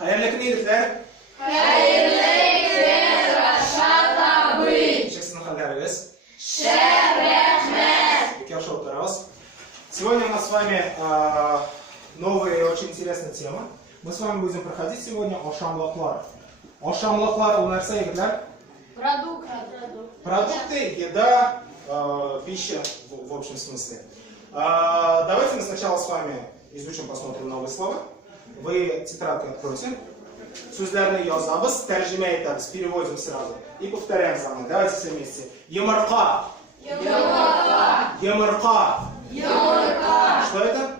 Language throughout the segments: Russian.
Hayırlı günler. Hayırlı günler Rashad abi. Нешесін қалдарыңыз? Рахмет. Хорошо, Тарас. Сегодня у нас с вами новая и очень интересная тема. Мы с вами будем проходить сегодня ошамлаклар. Ошамлаклар у нас играют продукты, еда, пища в общем смысле. Давайте мы сначала с вами изучим, посмотрим новые слова. Вы тетрадку откройте. Sözlerini yazabız, tercüme ederiz, переводим сразу. И повторяем за мной. Давайте все вместе. Йомарка. Йомарка. Йомарка. Йомарка. Что это?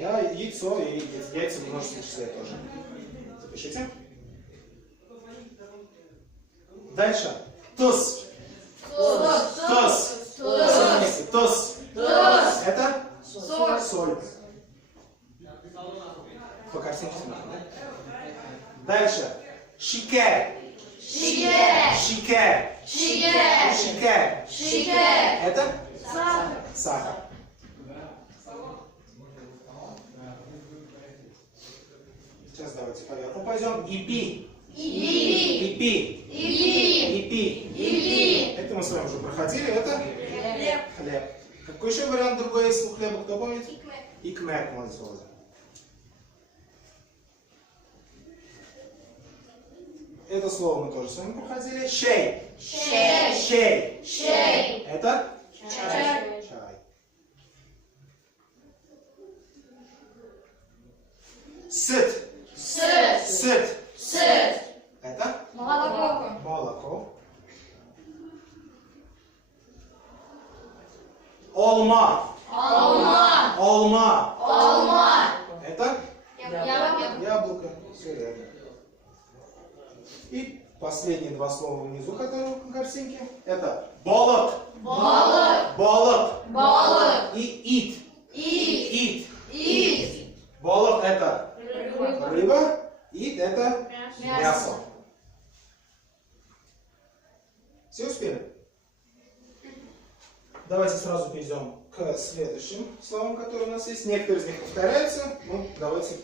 Да, яйцо и яйца в множественном числе тоже. Запишите. Дальше. Туз. Туз. Туз. Это? Соль. По картинке смотрим, да? Дальше. Шикер. Шикер. Шикер. Шикер. Шикер. Шикер. Это? Сахар. Сахар. Сейчас давайте поверху пойдем. Ипи. Ипи. Ипи. Ипи. Ипи. Ипи. Это мы с вами уже проходили. Это? Хлеб. Хлеб. Какой еще вариант другой есть у хлеба? Кто помнит? Икмек называется. Это слово мы тоже с вами проходили. Шей. Шей. Шей. Шей. Это? Чай. Чай. Сыт. Сыр. Сыт. Сыр. Это? Молоко. Молоко. Олма. Алма. Олма. Алма. Это? Яблоко. Яблоко. Все верно. И последние два слова внизу, которые на картинке. Это болот. Балык. Болот. Балык. И ит. Ит. Ит. Ит. Болот это Рыба. рыба. Ит это мясо. Все успели? Давайте сразу перейдем к следующим словам, которые у нас есть. Некоторые из них повторяются. Ну, давайте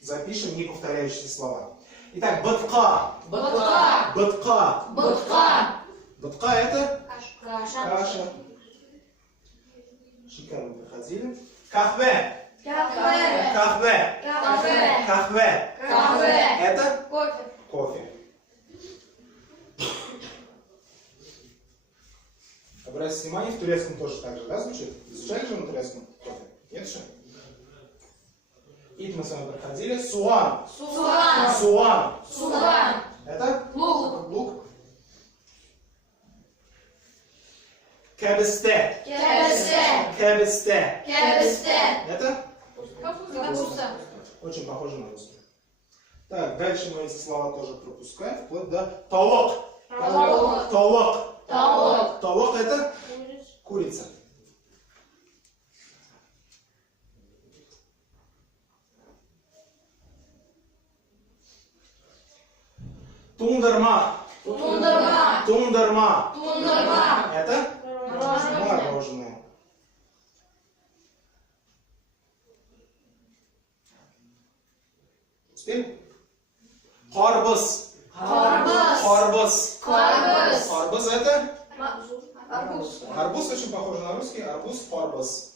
запишем неповторяющиеся слова. Итак, батка. Ботка. Батка. Ботка. Батка это Каша. каша. Шикарно проходили. Кахве. Кафе. Кахве. Кафе. Кахве. Кафе. Это Кофе. кофе. Обратите внимание, в турецком тоже так же, да, звучит? Изучали же на турецком кофе? Нет еще? И мы с вами проходили. Суан. Суан. Суан. Суан. Это Лук. лук. Кебесте. Кебесе. Кебесте. Кебесте. Это Капуста. очень похоже на русский. Так, дальше мы эти слова тоже пропускаем, вплоть до толок. Толок. Толок. Толок. Толок это курица. Тундерма. Тундерма. Тундерма. Тундерма. Это Мороженое. мороженое. Успели? Харбыз. Карбыз. Харбыз. Карбыз. Харбыз это? Арбуз. Арбуз очень похож на русский. Арбуз, харбыз.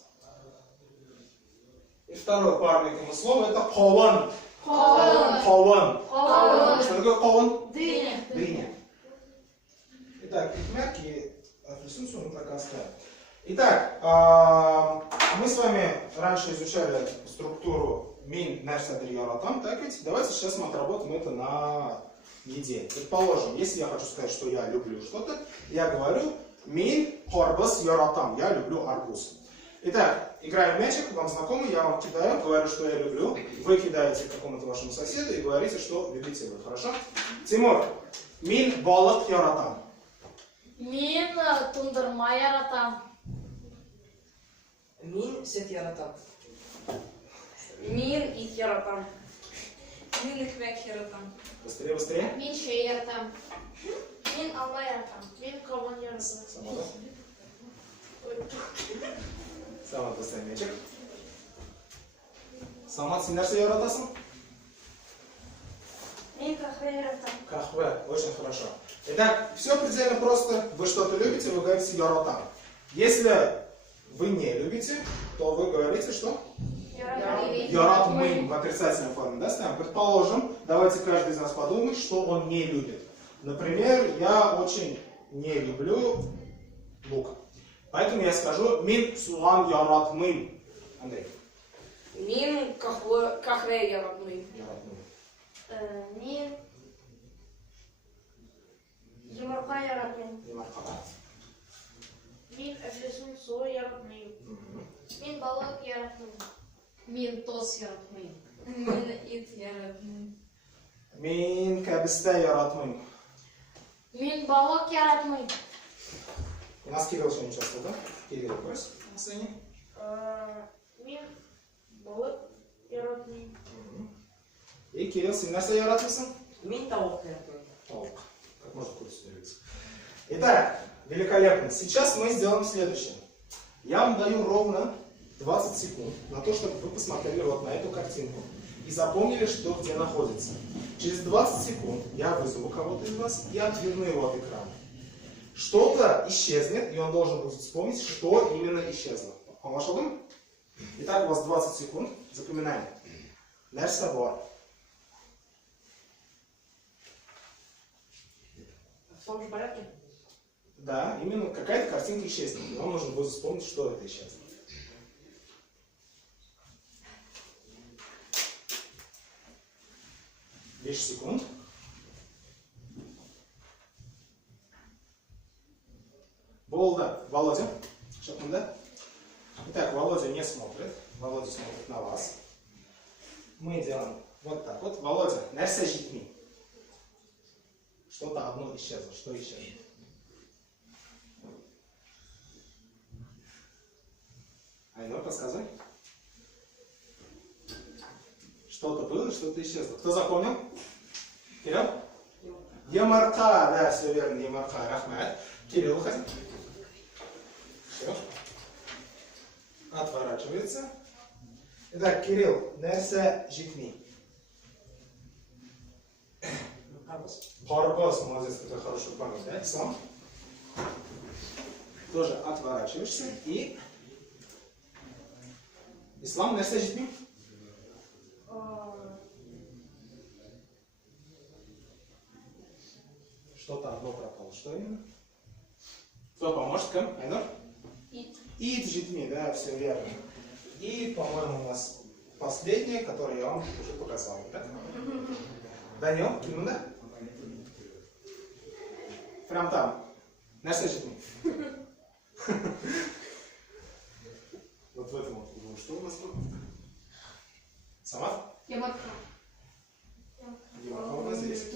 И второе парное к нему слово это кован. Кован. Кован. Кован. Что такое кован? Дыня. Дыня. Итак, мягкие присутствуют, мы так оставим. Итак, мы с вами раньше изучали структуру мин нәрсәдер яратам, так ведь? Давайте сейчас мы отработаем это на еде. Предположим, если я хочу сказать, что я люблю что-то, я говорю мин харбыз яратам, я люблю арбуз. Итак, играем в мячик, вам знакомый, я вам кидаю, говорю, что я люблю. Вы кидаете какому-то вашему соседу и говорите, что любите вы, хорошо? Тимур, мин балык яратам. Мен тундырма яратам. Мин сет яратам. Мен ит яратам. Мин икмәк яратам. Быстрее, быстрее. Мен шәй яратам. Мен алма яратам. Мен каван яратам. Сама, да? Сама поставь мячик. Самат, сен нәрсе яратасың? Мин кахве яратам. Кахве. Очень хорошо. Итак, все предельно просто. Вы что-то любите, вы говорите яротам. Если вы не любите, то вы говорите что? Яратмым в отрицательной форме. Да, ставим? Предположим, давайте каждый из нас подумает, что он не любит. Например, я очень не люблю лук. Поэтому я скажу мин суган яратмым. Андрей. Мин кахве яратмым. Яратмым. Мин йомарка яратмин. Йомарка. Мин эфлесун су яратмин. Мин балык яратмин. Мин тос яратмым. Мин ит яратмым. Мин кабисте яратмым. Мин балык яратмин. У нас Кирилл еще не участвовал, да? Кирилл, брось на сцене. Мин балык яратмин. И Кирилл, сен нәрсе яратмысың? Мин тауық яратмым. Толк. Как можно курицу двигаться. Итак, великолепно. Сейчас мы сделаем следующее. Я вам даю ровно 20 секунд на то, чтобы вы посмотрели вот на эту картинку и запомнили, что где находится. Через 20 секунд я вызову кого-то из вас и отверну его от экрана. Что-то исчезнет, и он должен будет вспомнить, что именно исчезло. Anlaşıldı? Итак, у вас 20 секунд. Запоминаем. Нәрсе бар. В том же порядке? Да, именно какая-то картинка исчезнет. И вам нужно будет вспомнить, что это исчезло. Лишь секунд. Володя. Володя. Шатманда. Итак, Володя не смотрит. Володя смотрит на вас. Мы делаем вот так вот. Володя, нәрсе жетмей. Что-то одно исчезло. Что исчезло? Айнур, подсказывай. Что-то было, что-то исчезло. Кто запомнил? Кирилл? Ямарка, да, все верно, Ямарка, Рахмат. Кирилл, уходи. Все. Отворачивается. Итак, Кирилл, нәрсе жетмей. Паргос, молодец, какая хорошая память, да? Ислам. Тоже отворачиваешься и... Ислам, нәрсе жетмей? Что-то одно пропало. Что именно? Кто поможет? Кем? Айнур? Ит жетмей, да, все верно. И, по-моему, у нас последнее, которое я вам уже показал. Да? Данил, кимда? Прям там. Нәрсе жетмей? Вот в этом вот углу. Что у нас тут? Самат? Ямарка. Ямарка у нас здесь.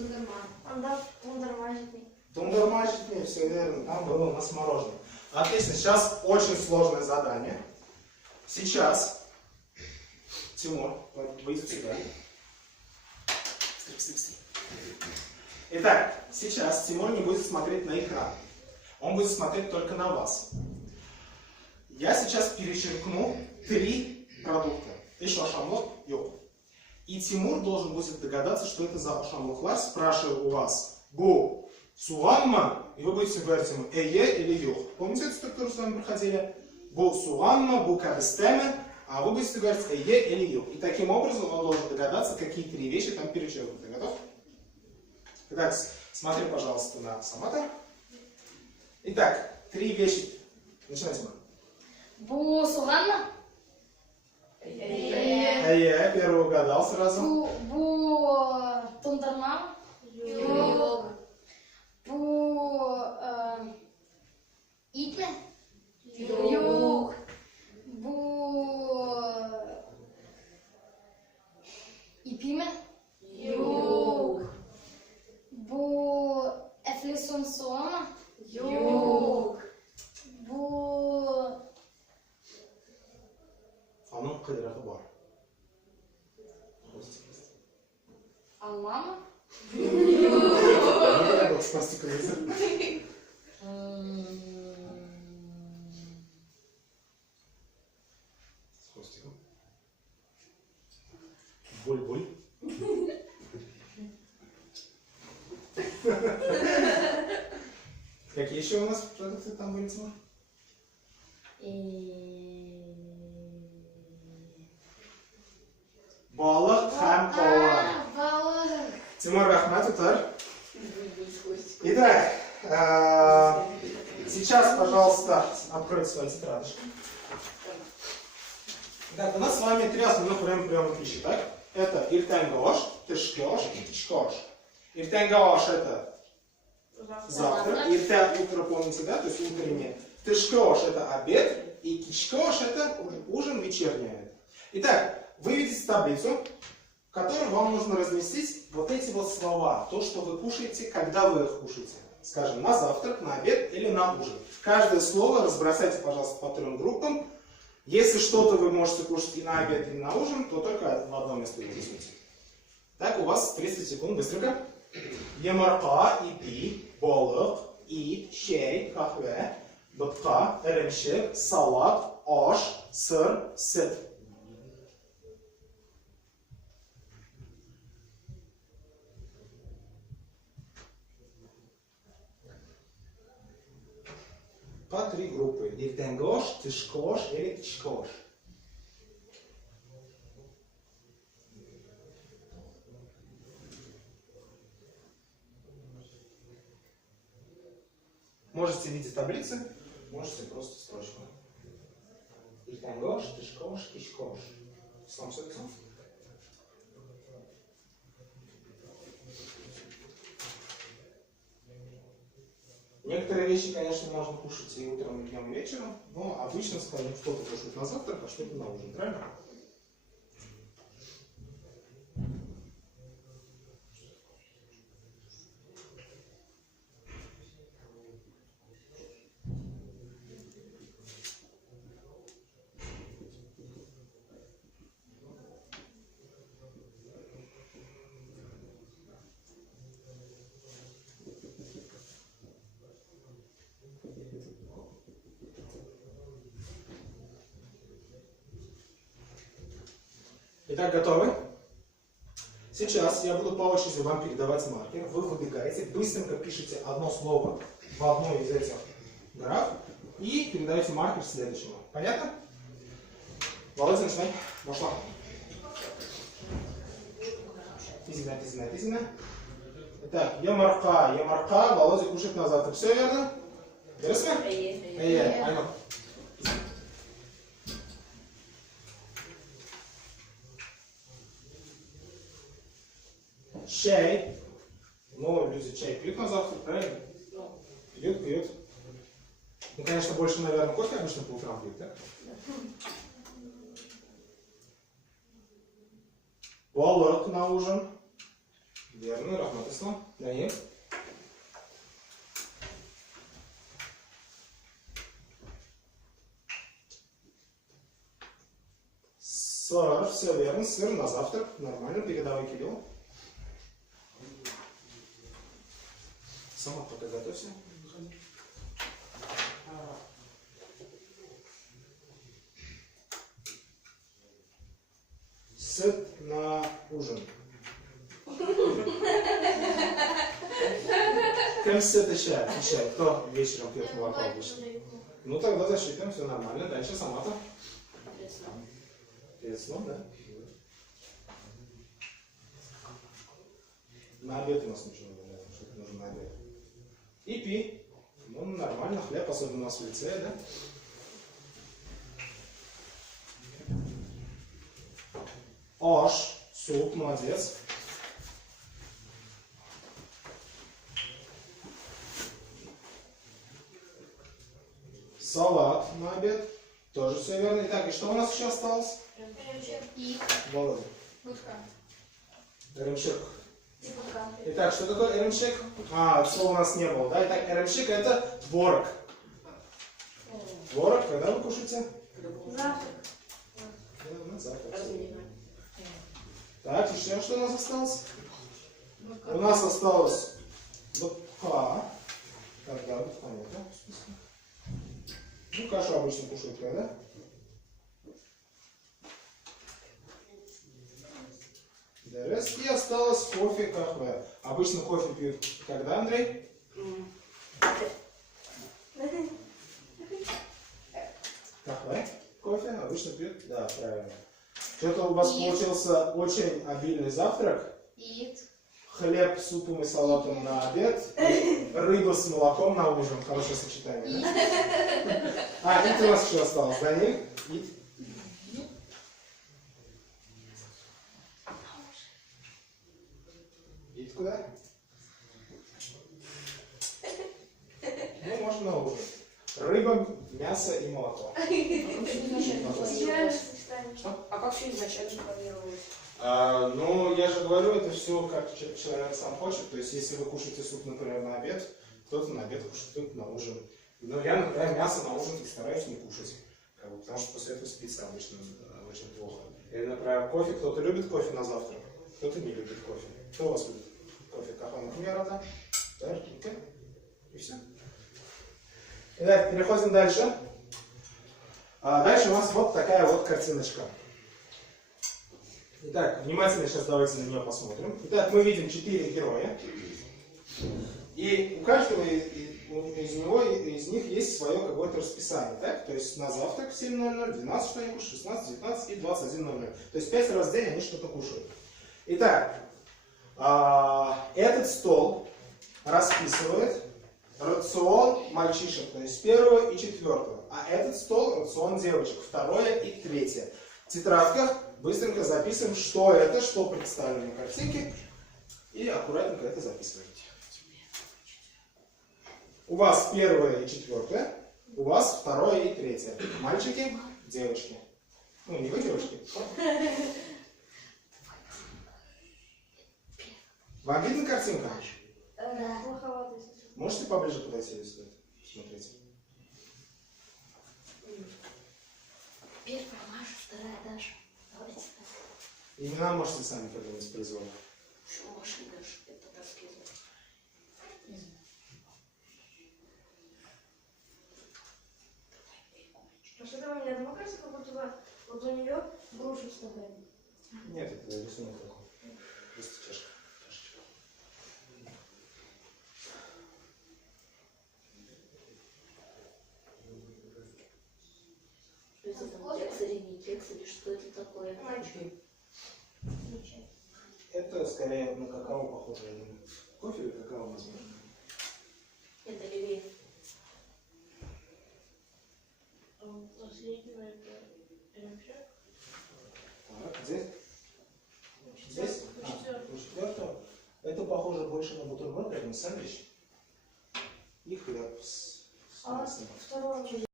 Анда тундырма жетмей. Тундырма жетмей, все верно. Там было у нас мороженое. Отлично. Сейчас очень сложное задание. Сейчас Тимур выйдет сюда. Быстрее. Итак, сейчас Тимур не будет смотреть на экран. Он будет смотреть только на вас. Я сейчас перечеркну 3 продукта. Еще шамлок, йог. И Тимур должен будет догадаться, что это за шамлоклар, спрашивая у вас «Бу суанма?» И вы будете говорить ему «Эе» или «Йог». Помните эту структуру, с вами проходили? «Бу суанма», «Бу кабестеме», а вы будете говорить «Эе» или «Йог». И таким образом он должен догадаться, какие 3 вещи там перечеркнуты. Готов? Итак, смотри, пожалуйста, на Самата. Итак, 3 вещи. Начинайте. Бу суганна? Я первый угадал сразу. Бу тундырма? Юг. Бу итме? Юг. Бу ипиме? Юг. Бу эфлисон суана? Юг. Бу Анын кыйрагы бар. алмама? С пластиковым языком. С хвостиком. Боль-боль. еще у нас продукты там вылетело? Балық һәм ова. Балык. Тимур, рахмат, Утар. Итак, сейчас, пожалуйста, откройте свои тетрадочки. Итак, у нас с вами три основных приема пищи, так? Это иртенгош, тышкош и тишкош. Иртенгош это завтрак, утро, помните, да, то есть утреннее. Тышкош это обед, и кишкош это ужин, вечерний. Итак, вы видите таблицу, в которой вам нужно разместить вот эти вот слова, то, что вы кушаете, когда вы их кушаете. Скажем, на завтрак, на обед или на ужин. Каждое слово разбросайте, пожалуйста, по 3 группам. Если что-то вы можете кушать и на обед, и на ужин, то только в одно место его засуньте. Так, у вас 30 секунд, быстренько. Йомарка, ипи, балык, и, чай, кахве, бытка, эремшек, салат, аш, сыр, süt. По 3 группы. Иртенгош, тышкош или тишкош. Можете видеть таблицы, можете просто строчку. Иртенгош, тышкош, тишкош. Сам сексом. Некоторые вещи, конечно, можно кушать и утром, и днем, и вечером, но обычно, скажем, что-то кушают на завтрак, а что-то на ужин, правильно? Итак, готовы? Сейчас я буду по очереди вам передавать маркер. Вы выбегаете, быстренько пишите одно слово в одной из этих граф и передаете маркер следующему. Понятно? Володя, начинай. Пошла. Тизина. Итак, ямарка, Володя кушает на завтрак. Все верно? Верно? Айно. Чай. Ну, люди чай пьют на завтрак, правильно? Пьют. Ну, конечно, больше, наверное, кофе обычно по утрам пьют, да? Балык на ужин. Верно, рахмат ислам. Наим. Сыр, все верно, сыр на завтрак. Нормально, передавай Кириллу. Сама пока готовься. Сыт на ужин. Кем сыт чай? Кто вечером пьет молоко обычно? Ну тогда засчитаем, все нормально. Дальше сама-то. Перед сном, да? На обед у нас ничего не бывает, что-то нужно на обед. И пи. Ну, нормально, хлеб, особенно у нас в лицее, да? Аш, суп, молодец. Салат на обед. Тоже все верно. Итак, и что у нас еще осталось? Володя. Эремшек. Итак, что такое эремшек? Слова у нас не было, да? Итак, эремшек это творог. Творог, когда вы кушаете? Завтрак. Завтрак. Так, еще что у нас осталось? У нас осталось бутха. Когда бутха нет, да? Ну, кашу обычно кушают, когда? И осталось кофе, кафе. Обычно кофе пьют когда, Андрей? обычно пьют? Да, правильно. Что-то у вас Eat. получился очень обильный завтрак. Eat. Хлеб с супом и салатом на обед. И рыба с молоком на ужин. Хорошее сочетание, да? А, и у вас что осталось, Даниль? Eat. Eat куда? Ну, можно на ужин. Рыба, мясо и молоко. Идеальное сочетание. А как все изначально планировалось? Ну, я же говорю, это все как человек сам хочет. То есть, если вы кушаете суп, например, на обед, кто-то на обед кушает, кто-то на ужин. Но я, например, мясо на ужин стараюсь не кушать. Потому что после этого спится обычно очень плохо. Или, например, кофе. Кто-то любит кофе на завтрак, кто-то не любит кофе. Кто у вас любит кофе? Какой, например, это? Да, и все. Итак, переходим дальше. Дальше у нас вот такая вот картиночка. Итак, внимательно сейчас давайте на нее посмотрим. Итак, мы видим 4 героя. И у каждого из них есть свое какое-то расписание. Так? То есть на завтрак в 7:00, 12 что они кушают, 16, 19 и 21:00. То есть 5 раз в день они что-то кушают. Итак, этот стол расписывает рацион мальчишек, то есть 1 и 4. А этот стол рацион девочек, 2 и 3. В тетрадках быстренько записываем, что это, что представлено на картинке, и аккуратненько это записываете. У вас 1 и 4, у вас 2 и 3. Мальчики, девочки. Ну, не вы девочки. Вам видно картинка? Плоховато. Можете поближе подойти, если смотрите? Первая Маша, вторая Даша. Давайте. Имена можете сами придумать с произвола. Что Маша и Даша? Это татарский язык. А что там у меня дома кажется, как будто бы вот у нее груша с ногами. Нет, это рисунок такой. Просто чашка. Что это там, кекс или не кекс, или что это такое? Мальчики. Это скорее на какао похоже, я думаю. Кофе или какао, возможно. Это левее. Последнего это вообще. Так, здесь? Здесь? У четвертого. Это похоже больше на бутерброд, на сэндвич. И хлеб с А маслом. второе